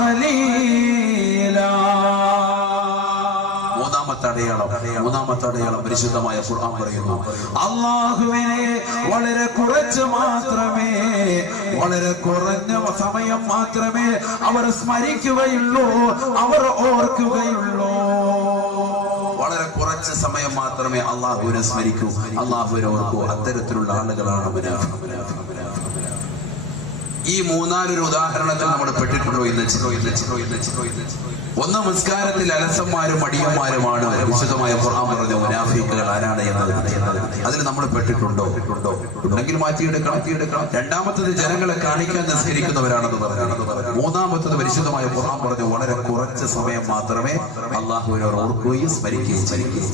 قليلا. മൂന്നാമത്തെ അടയാളം പരിശുദ്ധമായ ഖുർആൻ പറയുന്നു, അല്ലാഹുവിനെ വളരെ കുറച്ച് മാത്രമേ, വളരെ കുറഞ്ഞ സമയം മാത്രമേ അവർ സ്മരിക്കുകയുള്ളൂ, അവർ ഓർക്കുകയുള്ളൂ. വളരെ കുറച്ച് സമയം മാത്രമേ അള്ളാഹുവിനെ സ്മരിക്കൂ, അള്ളാഹുവിനെ ഓർക്കൂ. അത്തരത്തിലുള്ള ആളുകളാണ് മുനാഫിഖ്. ഈ മൂന്നാലൊരു ഉദാഹരണത്തിൽ നമ്മൾ പെട്ടിട്ടുണ്ടോ ഇന്ന്? ഒന്ന്, നിസ്കാരത്തിൽ അലസന്മാരും മടിയന്മാരുമാണ് വിശുദ്ധമായ ഖുർആൻ പറഞ്ഞു മുനാഫിക്കുകൾ ആരാണ് എന്നത്. അതിൽ നമ്മൾ പെട്ടിട്ടുണ്ടോ? ഉണ്ടെങ്കിൽ മാറ്റിയെടുക്കണം. രണ്ടാമത്തത് ജനങ്ങളെ കാണിക്കാൻ നിസ്കരിക്കുന്നവരാണെന്ന് പറഞ്ഞു. മൂന്നാമത്തത് പരിശുദ്ധമായ ഖുർആൻ പറഞ്ഞു വളരെ കുറച്ച് സമയം മാത്രമേ അള്ളാഹുവിനോട് ഓർക്കുകയും സ്മരിക്കുകയും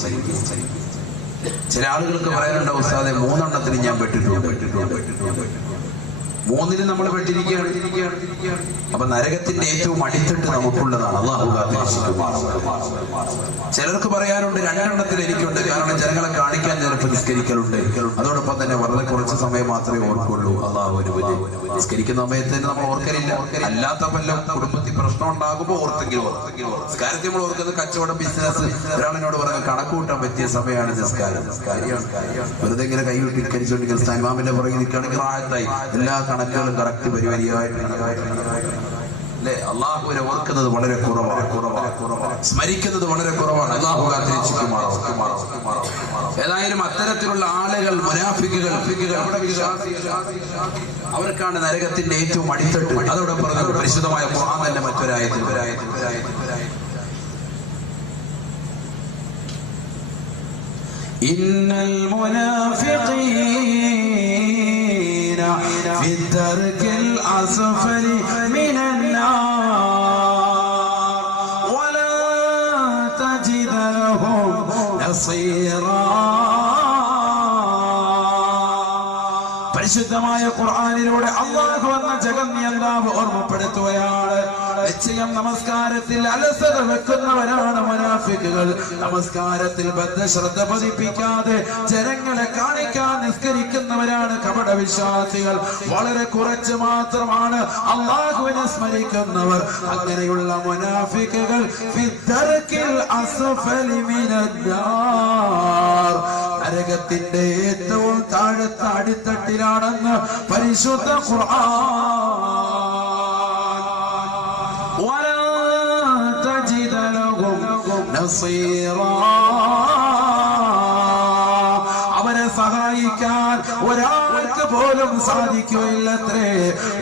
ചെയ്യുകയും. ചില ആളുകൾക്ക് പറയാനുണ്ടോ ഉസ്താദെ 3 എണ്ണത്തിന് ഞാൻ പെട്ടിട്ടുണ്ട്. 3-ന് നമ്മൾ പെട്ടിരിക്കുകയാണ്. അപ്പൊ നരകത്തിന്റെ ഏറ്റവും അടിത്തട്ട് നമുക്കുള്ളതാണ്. അല്ലാഹു ചിലർക്ക് പറയാനുണ്ട് 2 എണ്ണത്തിൽ എനിക്കുണ്ട്, കാരണം ജനങ്ങളെ കാണിക്കാൻ ചിലപ്പോൾ നിസ്കരിക്കലുണ്ട്. അതോടൊപ്പം തന്നെ വളരെ കുറച്ച് സമയം മാത്രമേ ഓർക്കുള്ളൂ. അല്ലാഹുവിന് വലിയ നിസ്കരിക്കുന്ന സമയത്ത് തന്നെ നമ്മൾ ഓർക്കലില്ല. അല്ലാത്ത വല്ല കുടുംബത്തിൽ പ്രശ്നം ഉണ്ടാകുമ്പോൾ ഓർത്തെങ്കിലും നിസ്കാരത്തിൽ നമ്മൾ ഓർക്കുന്നത് കച്ചവടം, ബിസിനസ്. ഒരാളിനോട് പറഞ്ഞ കണക്ക് കൂട്ടാൻ പറ്റിയ സമയമാണ് നിസ്കാരം. വെറുതെ ഇങ്ങനെ കൈവിട്ടിരിച്ചുകൊണ്ടിരിക്കുന്ന ഇമാമിന്റെ പുറകെ നിൽക്കുകയാണെങ്കിൽ ആഴത്തായി എല്ലാ കണക്കുകളും കറക്റ്റ് പരിപാടിയായിട്ട് അല്ലെ. അള്ളാഹുവിനെ ഓർക്കുന്നത് വളരെ കുറവാണ്, സ്മരിക്കുന്നത് വളരെ കുറവാണ്. അള്ളാഹു കാത്തിരിക്കുമാറാണ്. ഏതായാലും അത്തരത്തിലുള്ള ആളുകൾ, മുനാഫിക്കുകൾ, അവർക്കാണ് നരകത്തിന്റെ ഏറ്റവും അടിത്തട്ട്. അതോടെ പറഞ്ഞത് പരിശുദ്ധമായ ഖുർആൻ തന്നെ മറ്റൊരായത്തിൽ ഇന്നൽ മുനാഫിഖീന في الدرك الأسفل من النار ولا تجد لهم نصيرا. പരിശുദ്ധമായ ഖുർആനിലൂടെ അല്ലാഹു എന്ന ജഗന്യന്താവ് ഓർമ്മപ്പെടുത്തുകയാണ്. നിശ്ചയം നമസ്കാരത്തിൽ അലസത വെക്കുന്നവരാണ് മുനാഫിക്കുകൾ. നമസ്കാരത്തിൽ ബദ്ധശ്രദ്ധ പതിപ്പിക്കാതെ ജനങ്ങളെ കാണിക്കാൻ നിസ്കരിക്കുന്നവരാണ് കപടവിശ്വാസികൾ. വളരെ കുറച്ച് മാത്രമാണ് അല്ലാഹുവിനെ സ്മരിക്കുന്നവർ. അങ്ങനെയുള്ള മുനാഫിക്കുകൾ ഫിദ്ദർക്കിൽ അസ്ഫലി മിനന്നാർ, നരകത്തിന്റെ ഏറ്റവും താഴത്തെ അടിത്തട്ടിലാണെന്ന് പരിശുദ്ധ ഖുർആൻ. അവരെ സഹായിക്കാൻ ഒരാൾക്ക് പോലും സാധിക്കുകയില്ലത്രേ.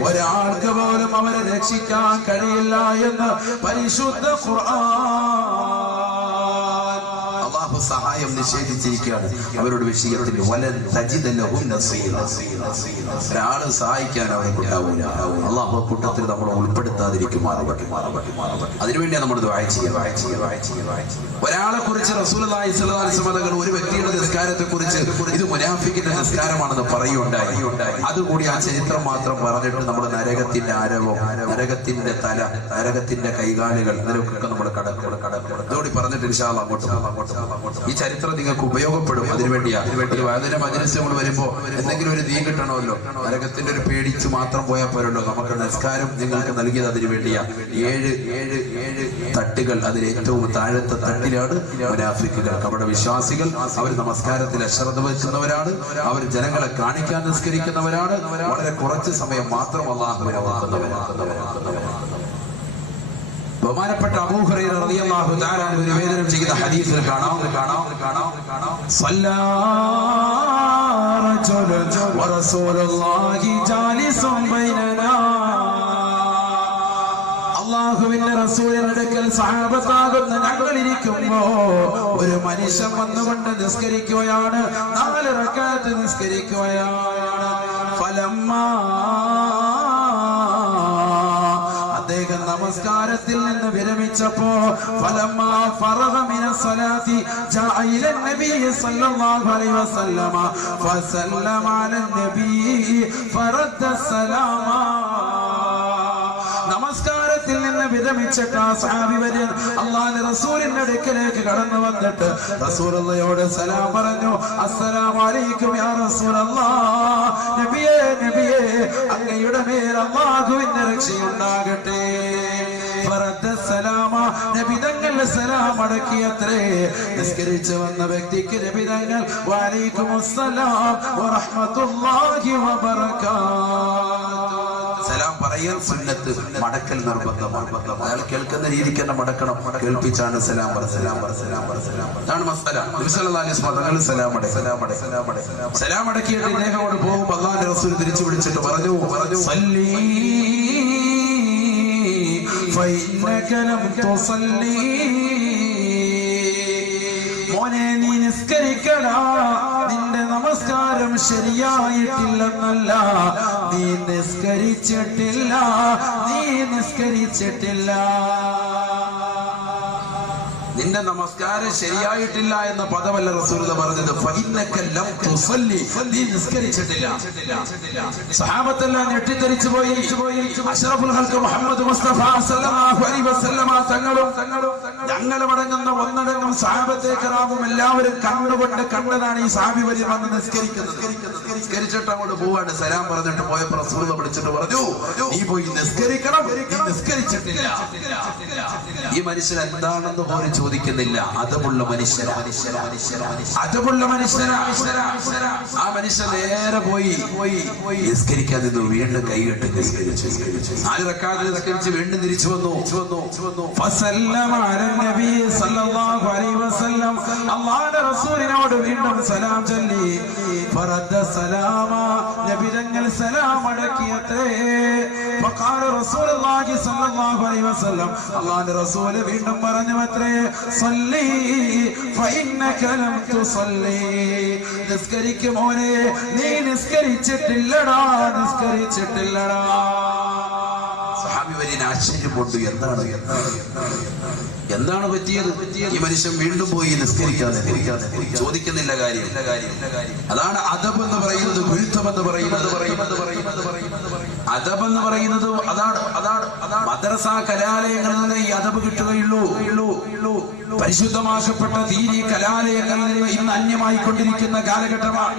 ഒരാൾക്ക് പോലും അവരെ രക്ഷിക്കാൻ കഴിയില്ല എന്ന് പരിശുദ്ധ ഖുർആൻ. അല്ലാഹു സഹായം നിഷേധിച്ചിരിക്കുകയാണ് അവരുടെ വിഷയത്തിൽ. ഒരാള് സഹായിക്കാൻ അവർക്ക് ഉണ്ടാവില്ല. അല്ലാഹു കൂട്ടത്തിൽ നമ്മൾ ഉൾപ്പെടുത്താതിരിക്കുമാറാവട്ടെ. അതിനുവേണ്ടിയാണ് നമ്മൾ ദുആ ചെയ്യുക. ഒരാളെ കുറിച്ച് റസൂലുള്ളാഹി സ്വല്ലല്ലാഹു അലൈഹി വസല്ലം ഒരു വ്യക്തിയുടെ നിസ്കാരത്തെ കുറിച്ച് ഇത് മുനാഫിക്കിന്റെ നിസ്കാരമാണെന്ന് പറയുകയുണ്ടായി. അതുകൂടി ആ ചരിത്രം മാത്രം പറഞ്ഞിട്ട് നമ്മൾ നരകത്തിന്റെ ആരവം, നരകത്തിന്റെ തല, നരകത്തിന്റെ കൈകാലുകൾ, ഇതിലൊക്കെ നമ്മൾ കടക്കൂടി പറഞ്ഞിട്ട് ഇൻഷാ അല്ലാഹ് അങ്ങോട്ട് ഈ ചരിത്രം നിങ്ങൾക്ക് ഉപയോഗപ്പെടും. അതിനുവേണ്ടിയാണ് അതിന്റെ മജ്‌ലിസ് നമ്മൾ വരുമ്പോ എന്തെങ്കിലും ഒരു ദീൻ കിട്ടണമല്ലോ. നരകത്തിന്റെ ഒരു പേടിച്ച് മാത്രം പോയാൽ പോരല്ലോ. നമുക്ക് നിസ്കാരം നിങ്ങൾക്ക് നൽകിയത് അതിനു വേണ്ടിയാണ്. 7 തട്ടുകൾ. അതിൽ ഏറ്റവും താഴത്തെ തട്ടിലാണ് മുനാഫിക്കുകൾ, കപടവിശ്വാസികൾ. അവർ നമസ്കാരത്തിൽ അശ്രദ്ധ വെക്കുന്നവരാണ്. അവർ ജനങ്ങളെ കാണിക്കാൻ നിസ്കരിക്കുന്നവരാണ്. വളരെ കുറച്ച് സമയം മാത്രം അല്ലാഹുവിനെ ഓർക്കുന്നവരാണ്. ബഹുമാനപ്പെട്ട അബൂ ഹുറൈറ റളിയല്ലാഹു തആല അൻഹു നിവേദനം ചെയ്യുന്ന ഹദീസിൽ കാണാം സല്ലല്ലാ റജുലുൻ വറസൂലുള്ളാഹി ജാലിസുൻ ബൈനനാ. അല്ലാഹുവിന്റെ റസൂലിന്റെ അടുക്കൽ സഹാബത്താകുന്ന ഞങ്ങൾ ഇരിക്കുമ്പോ ഒരു മനുഷ്യൻ വന്നുകൊണ്ട് നിസ്കരിക്കുകയാണ്. 4 റക്അത്ത് നിസ്കരിക്കുകയാണ്. ഫലമ്മാ, അദ്ദേഹം നമസ്കാരത്തിൽ നിന്ന് വിരമിച്ചപ്പോ ഫലമ്മാ ഫറഗ മിനസ് സ്വലാത്തി ജാഅ ഇല നബി സല്ലല്ലാഹു അലൈഹി വസല്ലമ ഫസല്ലമ അലൻ നബി ഫറദ്ദ സലാമ. നമസ്കാരത്തിൽ നിന്ന് വിരമിച്ചിട്ട് ആ സഹാബി വര്യൻ അല്ലാഹുവിന്റെ റസൂലിന്റെ അടുക്കലേക്ക് കടന്നു വന്നിട്ട് റസൂലുള്ളാഹിയോട് സലാം പറഞ്ഞു. അസ്സലാമു അലൈക്കും യാ റസൂലല്ലാഹ്. നബിയേ അങ്ങയുടെ മേൽ അല്ലാഹുവിന്റെ രക്ഷയുണ്ടാകട്ടെ. ഫറദ്ദ സലാമ, നബി തങ്ങൾ സലാം അടക്കിയത്രേ. നിസ്കരിച്ചു വന്ന വ്യക്തിക്ക് നബി തങ്ങൾ വഅലൈക്കുമുസ്സലാം വറഹ്മത്തുള്ളാഹി വബറകാതുഹു സലാം പറയൽ സുന്നത്ത്, മടക്കൽ നിർബന്ധമാണ്. അയാൾ കേൾക്കുന്ന രീതിക്ക് തന്നെ മടക്കണം. കേൾപ്പിച്ചാണ് സലാം പറ. അതാണ് മസ്അല. നബി സല്ലല്ലാഹു അലൈഹി വസല്ലം സലാം അടക്കിയിട്ട് ഇദ്ദേഹം കൊണ്ട് പോകും. അല്ലാഹുവിന്റെ റസൂൽ തിരിച്ചു വിളിച്ചിട്ട് പറഞ്ഞു സല്ലി ഫഇന്നക ലം തുസല്ലി, മോനെ നീ നിസ്കരിക്കടാ, നിന്റെ നമസ്കാരം ശരിയായിട്ടില്ലെന്നല്ല, നീ നിസ്കരിച്ചിട്ടില്ല. നിന്റെ നമസ്കാരം ശരിയായിട്ടില്ല എന്ന പദമല്ല റസൂലുള്ളാഹി പറഞ്ഞത്. ഫഇന്നക ലം തുസല്ലി, നീ നിസ്കരിച്ചിട്ടില്ല. സഹാബത്തെല്ലാം ഞെട്ടിത്തെറിച്ചു പോയി. അഷ്റഫുൽ ഖൽഖ് മുഹമ്മദ് മുസ്തഫ സല്ലല്ലാഹു അലൈഹി വസല്ലമ തങ്ങളും ഞങ്ങളും അടങ്ങുന്ന ഒന്നടങ്കം സഹാബത്തെ കിറാമും എല്ലാവരും കണ്ടതാണ് ഈ സഹാബി വരി വന്ന് നിസ്കരിക്കുന്നത്. നിസ്കരിച്ചിട്ട് അങ്ങോട്ട് പോവാണ്. സലാം പറഞ്ഞിട്ട് പോയപ്പോൾ റസൂലുള്ളാഹി വിളിച്ചിട്ട് പറഞ്ഞു, നീ പോയി നിസ്കരിക്കണം, നീ നിസ്കരിച്ചിട്ടില്ല. ഈ മനുഷ്യൻ എന്താണെന്ന് പോലും ചോദിക്കുന്നില്ല. അതമുള്ള മനുഷ്യനാണ്. ആ മനുഷ്യൻ നേരെ പോയി നിസ്കരിക്കാൻ നിന്നു. വീണ്ടും കൈകെട്ട് നിസ്കരിച്ചു. 4 റക്അത്ത് നിസ്കരിച്ച് വീണ്ടും തിരിച്ചു വന്നു. അല്ലാഹുവിന്റെ റസൂലിനോട് വീണ്ടും സലാം ചൊല്ലി. ഫറദ്ദ സലാമ, നബി തങ്ങൾ സലാം അടക്കിയത്രേ. ഫഖാല റസൂലുള്ളാഹി സ്വല്ലല്ലാഹു അലൈഹി വസല്ലം, അല്ലാഹുവിന്റെ റസൂൽ വീണ്ടും പറഞ്ഞു അത്രേ, സല്ലി ഫഇന്നക ലം തുസല്ലി, നിസ്കരിക്ക് മോനെ, നീ നിസ്കരിച്ചിട്ടില്ലടാ. സഹാബി വരിന് ആശ്ചര്യം കൊണ്ടു. എന്താണ് പറ്റിയത്? ഈ മനുഷ്യൻ വീണ്ടും പോയി നിസ്കരിക്കാതെ ചോദിക്കുന്നില്ല കാര്യം. അതാണ് അദബ് എന്ന് പറയുന്നത്, ഗുരുത്വം എന്ന് പറയുന്നത്. അദബ് എന്ന് പറയുന്നത് അതാണ്. മദ്രസ കലാലയങ്ങളിൽ നിന്ന് ഈ അദബ് കിട്ടുകയുള്ളൂ. പരിശുദ്ധമാക്കപ്പെട്ട ദീനി കലാലയങ്ങളിൽ നിന്ന് ഇന്ന് അന്യമായി കൊണ്ടിരിക്കുന്ന കാലഘട്ടമാണ്.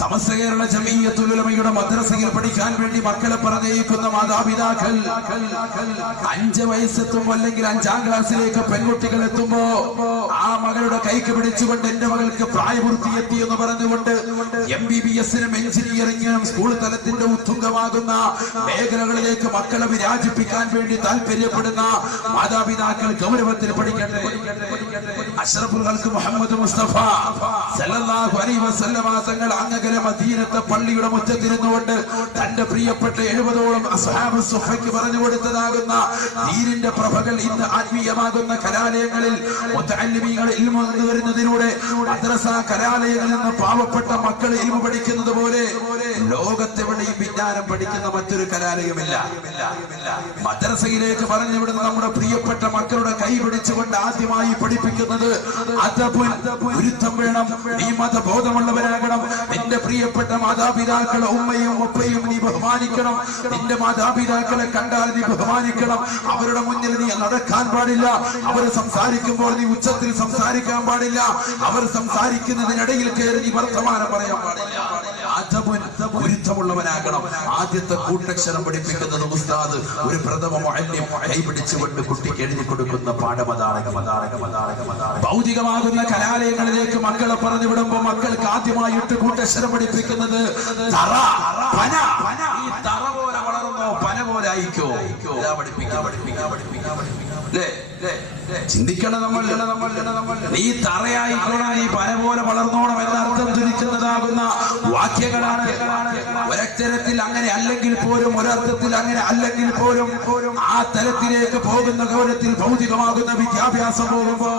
സമസ്ത കേരള ജമീയത്തുൽ ഉലമയുടെ മദ്രസയിൽ പഠിക്കാൻ വേണ്ടി മക്കളെ പറഞ്ഞയക്കുന്ന മാതാപിതാക്കൾ 5 വയസ്സെത്തുമ്പോ അല്ലെങ്കിൽ 5ാം ക്ലാസ്സിലേക്ക് പെൺകുട്ടികൾ എത്തുമ്പോ ആ മകളുടെ കൈക്ക് പിടിച്ചുകൊണ്ട് എന്റെ മകൾക്ക് പ്രായപൂർത്തി എത്തി എന്ന് പറഞ്ഞുകൊണ്ട് MBBS-നും എഞ്ചിനീയറിംഗിനും സ്കൂൾ തലത്തിന്റെ ഉത്തുംഗമാകുന്ന മേഖലകളിലേക്ക് മക്കളെ വിരാജിപ്പിക്കാൻ വേണ്ടി താല്പര്യപ്പെടുന്ന മാതാപിതാക്കൾ ഗൗരവത്തിൽ പഠിക്കട്ടെ. അഷ്റഫുൽ ഖൽഖ് മുഹമ്മദ് മുസ്തഫ സല്ലല്ലാഹു അലൈഹി വസല്ലമ തങ്ങൾ അങ്ങകലെ മദീനത്തെ പള്ളിയുടെ മുറ്റത്തിരുന്നുകൊണ്ട് തന്റെ പ്രിയപ്പെട്ട 70ഓളം അസ്ഹാബ് സുഫയ്ക്ക് പറഞ്ഞു കൊടുത്തതാകുന്ന ദീനിന്റെ പ്രഭകൾ ഇന്ന് ആത്മീയമാകുന്ന കലാലയങ്ങളിൽ മുതഅല്ലിമീങ്ങൾ ഇൽമു വരുന്നതിലൂടെ മദ്രസ കലാലയങ്ങളിൽ നിന്ന് പാവപ്പെട്ട മക്കൾ ഇൽമു പഠിക്കുന്നത് പോലെ ലോകത്തെവിടെയും വിജ്ഞാനം പഠിക്കുന്ന മറ്റൊരു കലാലയമില്ല. മദ്രസയിലേക്ക് പറഞ്ഞു വിടുന്ന നമ്മുടെ പ്രിയപ്പെട്ട മക്കളുടെ കൈ പിടിച്ചുകൊണ്ട് ആദ്യമായി പഠിപ്പിക്കുന്നത് ഗുരുത്വം വേണം. നീ മതബോധമുള്ളവരാകണം. നിന്റെ പ്രിയപ്പെട്ട മാതാപിതാക്കളെ ഉമ്മയും ഉപ്പയും നീ ബഹുമാനിക്കണം. നിന്റെ മാതാപിതാക്കളെ കണ്ടാൽ നീ ബഹുമാനിക്കണം. അവരുടെ മുന്നിൽ നീ നടക്കാൻ പാടില്ല. അവർ സംസാരിക്കുമ്പോൾ നീ ഉച്ചത്തിൽ സംസാരിക്കാൻ പാടില്ല. അവർ സംസാരിക്കുന്നതിനിടയിൽ കയറി നീ വർത്തമാനം പറയാൻ പാടില്ല. ഗുരുത്വമുള്ളവനാകണം. ആദ്യത്തെ കൂട്ടക്ഷരം പഠിപ്പിക്കുന്നത് ഉസ്താദ്, ഒരു പ്രഥമ മുഅല്ലിം കൈപിടിച്ചുകൊണ്ട് കുട്ടിക്ക് എഴുതി കൊടുക്കുന്ന പാഠമതാണ്. ഭൗതികമാകുന്ന കലാലയങ്ങളിലേക്ക് മക്കളെ പറഞ്ഞു വിടുമ്പോ മക്കൾക്ക് ആദ്യമായിട്ട് കൂട്ടക്ഷരം പഠിപ്പിക്കുന്നത് തറ, പന. ഈ തറ പോലെ വളർന്നോ പന പോലെ ആയിക്കോ ചിന്തിക്കണം നമ്മൾ. നീ തറയായിക്കോണം, നീ പന പോലെ വളർന്നോണം എന്നർത്ഥം ധരിക്കുന്നതാകുന്ന വാക്യങ്ങളാണ്. ഒരക്ഷരത്തിൽ അങ്ങനെ അല്ലെങ്കിൽ പോലും, ഒരർത്ഥത്തിൽ അങ്ങനെ അല്ലെങ്കിൽ പോലും ആ തലത്തിലേക്ക് പോകുന്ന ഗൗരവത്തിൽ ഭൗതികമാകുന്ന വിദ്യാഭ്യാസം പോകുമ്പോ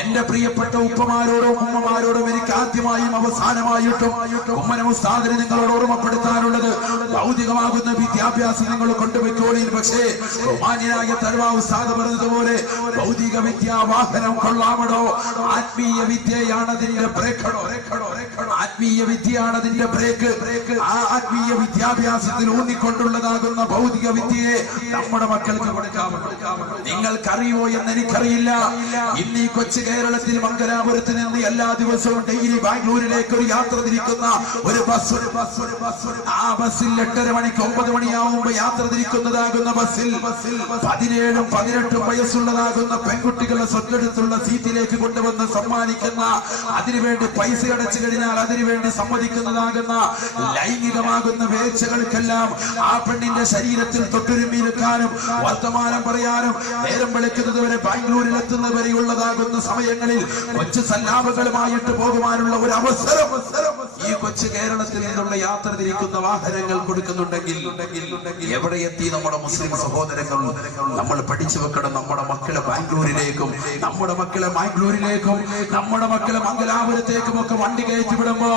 എന്റെ പ്രിയപ്പെട്ട ഉപ്പമാരോടും ഉമ്മമാരോടും എനിക്ക് ആദ്യമായും അവസാനമായിട്ടും ഉമ്മന ഉസ്താദിനെ നിങ്ങളോട് ഓർമ്മപ്പെടുത്താനുള്ളത്, ഭൗതികമാകുന്ന വിദ്യാഭ്യാസം നിങ്ങൾ കൊണ്ടുപോയിക്കോളി. പക്ഷേ ബഹുമാന്യനായ തഴവാ ഉസ്താദ് പറഞ്ഞതുപോലെ ഭൗതിക വിദ്യാവാഹനം കൊള്ളാമടോ, ആത്മീയ വിദ്യയാണ് അതിന്റെ ബ്രേക്കടോ. ആത്മീയ വിദ്യയാണ് അതിന്റെ ബ്രേക്ക്. ആ ആത്മീയ വിദ്യാഭ്യാസത്തിൽ ഊന്നിക്കൊണ്ടുള്ളതാകുന്ന ഭൗതിക വിദ്യയെ നമ്മുടെ മക്കൾക്ക് കൊടുക്കാമോ? നിങ്ങൾക്കറിയോ എന്ന് എനിക്കറിയില്ല. ഇന്ന് ഈ കൊച്ചു കേരളത്തിൽ മംഗലാപുരത്ത് നിന്ന് എല്ലാ ദിവസവും ഡെയിലി ബാംഗ്ലൂരിലേക്ക് ഒരു യാത്ര തിരിക്കുന്ന ഒരു ബസ്. ആ ബസ്സിൽ 8:30 മണിക്ക് 9 മണിയാവുമ്പോ യാത്ര തിരിക്കുന്നതാകുന്ന ബസ്സിൽ 17ഉം 18ഉം വയസ്സുള്ളതാകുന്ന പെൺകുട്ടികളെ സ്വന്തടുത്തുള്ള സീറ്റിലേക്ക് കൊണ്ടുവന്ന് സമ്മാനിക്കുന്ന, അതിനുവേണ്ടി പൈസ അടച്ചു കഴിഞ്ഞാൽ അതിനു വേണ്ടി സമ്മതിക്കുന്നതാകുന്ന ലൈംഗികമാകുന്ന വേഴ്ചകൾക്കെല്ലാം ആ പെണ്ണിന്റെ ശരീരത്തിൽ തൊട്ടുരുമ്മിയിരിക്കാനും വർത്തമാനം പറയാനും നേരം വെളുക്കുന്നത് വരെ ബാംഗ്ലൂരിൽ എത്തുന്നവരെയുള്ളതാകുന്ന സമയങ്ങളിൽ കൊച്ചു സല്ലാപങ്ങളുമായിട്ട് പോകുവാനുള്ള ഒരു അവസരം ഈ കൊച്ചു കേരളത്തിൽ നിന്നുള്ള യാത്ര തിരിക്കുന്ന വാഹനങ്ങൾ കൊടുക്കുന്നുണ്ടെങ്കിൽ എവിടെ എത്തി നമ്മുടെ മുസ്ലിം സഹോദരങ്ങൾ? നമ്മൾ പഠിച്ചു വെക്കണം. നമ്മുടെ മക്കളെ ബാംഗ്ലൂരിലേക്കും നമ്മുടെ മക്കളെ മാംഗ്ലൂരിലേക്കും നമ്മുടെ മക്കളെ മംഗലാപുരത്തേക്കും ഒക്കെ വണ്ടി കയറ്റി വിടുമ്പോ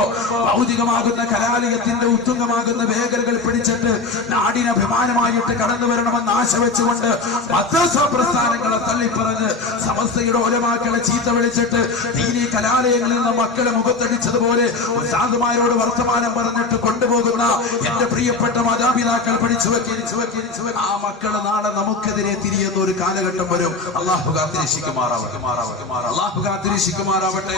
ഭൗതികമാകുന്ന കലാലയത്തിന്റെ ഉത്തുംഗമാകുന്ന വേഗതകൾ പിടിച്ചിട്ട് നാടിന് അഭിമാനമായിട്ട് കടന്നു വരണമെന്ന് ആശ വെച്ചുകൊണ്ട് മദ്രസ പ്രസ്ഥാനങ്ങളെ തള്ളിപ്പറഞ്ഞ് സമസ്തയുടെ ഒലമാക്കളെ ചീത്ത വിളിച്ചിട്ട് ദീനീ കലാലയങ്ങളിൽ നിന്ന് മക്കളെ മുഖത്തടിച്ചതുപോലെ ഉസ്താദുമാരോട് വർത്തമാനം പറഞ്ഞിട്ട് കൊണ്ടുപോകുന്ന എന്റെ പ്രിയപ്പെട്ട മാതാപിതാക്കൾ പഠിച്ചു വെക്കി ആ മക്കള് നാളെ നമുക്കെതിരെ തിരിയുന്ന ഒരു കാലഘട്ടം വരും. അള്ളാഹു കാത്തിരക്ഷിക്കുമാറാവട്ടെ.